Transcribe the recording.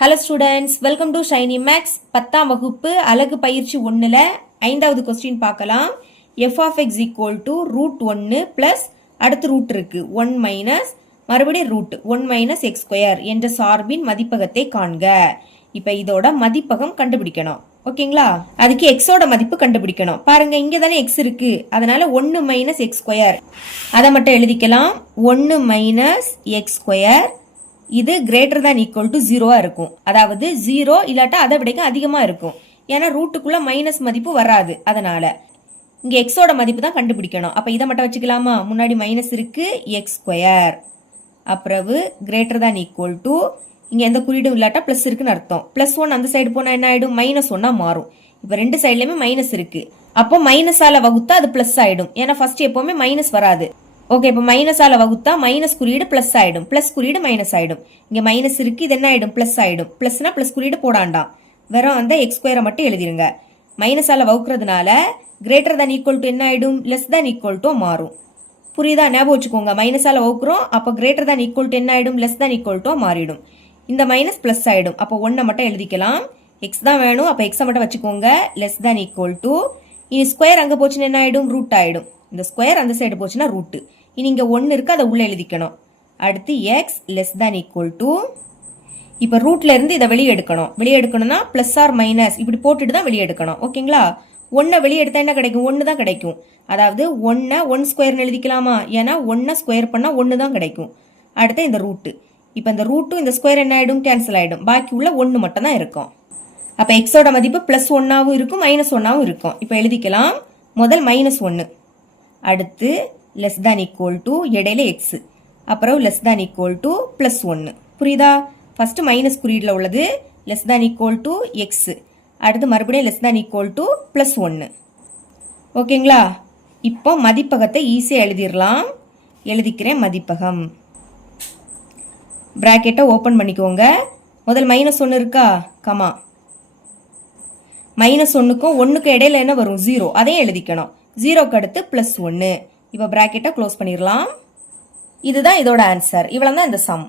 Hello students, welcome to shiny maths. 10ஆம் வகுப்பு அலகு பயிற்சி 1ல் 5வது கொஸ்டின் பார்க்கலாம். F of x equal to root 1 plus அடுத்து ரூட் இருக்கு 1 மைனஸ் மறுபடியும் ரூட் 1 மைனஸ் எக்ஸ் ஸ்கொயர் என்ற சார்பின் மதிப்பகத்தை காண்க. இப்போ இதோட மதிப்பகம் கண்டுபிடிக்கணும். ஓகேங்களா? அதுக்கு எக்ஸோட மதிப்பு கண்டுபிடிக்கணும். பாருங்க, இங்க தானே எக்ஸ் இருக்கு, அதனால 1 மைனஸ் எக்ஸ் ஸ்கொயர் அதை மட்டும் எழுதிக்கலாம். 1 மைனஸ் எக்ஸ் ஸ்கொயர் இது கிரேட்டர் தான் ஈக்குவல் டு 0 இருக்கும். அதாவது 0 இல்லாட்டா அதை விட அதிகமா இருக்கும். ஏன்னா ரூட்டுக்குள்ள மைனஸ் மதிப்பு வராது. அதனால இங்க எக்ஸோட மதிப்பு தான் கண்டுபிடிக்கணும். அப்ப இதை மட்டும் வச்சுக்கலாமா? முன்னாடி மைனஸ் இருக்கு, எக்ஸ் ஸ்கொயர் அப்புறம் கிரேட்டர் தான் ஈக்குவல் டு இங்க எந்த குறியீடும் இல்லாட்டா பிளஸ் இருக்குன்னு அர்த்தம். பிளஸ் 1 அந்த சைடு போனா என்ன ஆயிடும்? மைனஸ் 1 மாறும். இப்ப ரெண்டு சைட்லயுமே மைனஸ் இருக்கு. அப்போ மைனஸால வகுத்தா அது பிளஸ் ஆயிடும். ஏன்னா ஃபர்ஸ்ட் எப்பவுமே மைனஸ் வராது. ஓகே, இப்போ மைனஸால வகுத்தா மைனஸ் குறியீடு பிளஸ் ஆயிடும், பிளஸ் குறியீடு மைனஸ் ஆயிடும். இங்க மைனஸ் இருக்கு, இது என்ன ஆயிடும்? பிளஸ் ஆயிடும். பிளஸ்னா பிளஸ் குறியீடு போடாண்டாம், வெறும் அந்த எக்ஸ் ஸ்கொயரை மட்டும் எழுதிருங்க. மைனஸால வகுக்கிறதுனால கிரேட்டர் தான் ஈக்குவல் டு என்ன ஆயிடும்? லெஸ் தான் ஈக்குவல் டு மாறும். புரியுதா? ஞாபகம் வச்சுக்கோங்க, மைனஸால வகுக்கிறோம், அப்போ கிரேட்டர் தான் ஈக்குவல் டு என்ன ஆயிடும்? லெஸ் தான் ஈக்குவல் டு மாறிடும். இந்த மைனஸ் பிளஸ் ஆயிடும். அப்போ 1 மட்டும் எழுதிக்கலாம். எக்ஸ் தான் வேணும், அப்போ எக்ஸை மட்டும் வச்சுக்கோங்க. லெஸ் தான் ஈக்குவல் டு இனி ஸ்கொயர் அங்க போச்சுன்னா என்ன ஆயிடும்? ரூட் ஆயிடும். இந்த ஸ்கொயர் அந்த சைடு போச்சுன்னா ரூட். இனி இங்க 1 இருக்கு, அதை உள்ள எழுதிக்கணும். அடுத்து எக்ஸ் லெஸ் தான் ஈக்குவல் டு இப்போ ரூட்ல இருந்து இதை வெளியே எடுக்கணும். வெளியே எடுக்கணும்னா பிளஸ் ஆர் மைனஸ் இப்படி போட்டுட்டு தான் வெளியே எடுக்கணும். ஓகேங்களா? 1 வெளியே எடுத்தா என்ன கிடைக்கும்? 1 தான் கிடைக்கும். அதாவது 1 ஸ்கொயர்னு எழுதிக்கலாமா? ஏன்னா 1 ஸ்கொயர் பண்ணா 1 தான் கிடைக்கும். அடுத்து இந்த ரூட்டு. இப்போ இந்த ரூட்டும் இந்த ஸ்கொயர் என்ன ஆயிடும்? கேன்சல் ஆயிடும். பாக்கி உள்ள 1 மட்டும் தான் இருக்கும். அப்ப எக்ஸோட மதிப்பு பிளஸ் 1ஆவும் இருக்கும், மைனஸ் 1ஆவும் இருக்கும். இப்போ எழுதிக்கலாம். முதல் மைனஸ் 1, அடுத்து லெஸ் தான் ஈக்குவல் டு இடையில எக்ஸ், அப்புறம் லெஸ் தான் ஈக்குவல் டு பிளஸ் 1. புரியுதா? ஃபர்ஸ்ட் மைனஸ் குறியீடுல உள்ளது லெஸ் தான் ஈக்குவல் டு எக்ஸ், அடுத்து மறுபடியும் லெஸ் தான் ஈக்குவல் டு பிளஸ் 1. ஓகேங்களா? இப்போ மதிப்பகத்தை ஈஸியா எழுதிடலாம். எழுதிக்கிறேன். மதிப்பகம் பிராக்கெட்டை ஓபன் பண்ணிக்கோங்க. முதல் மைனஸ் 1 இருக்கா, கமா மைனஸ் 1க்கும் 1க்கும் இடையில என்ன வரும்? 0. அதையும் எழுதிக்கணும். 0க்கு அடுத்து பிளஸ் 1. இப்போ பிராக்கெட்டை க்ளோஸ் பண்ணிடலாம். இதுதான் இதோட ஆன்சர். இவ்வளவு தான் இந்த சம்.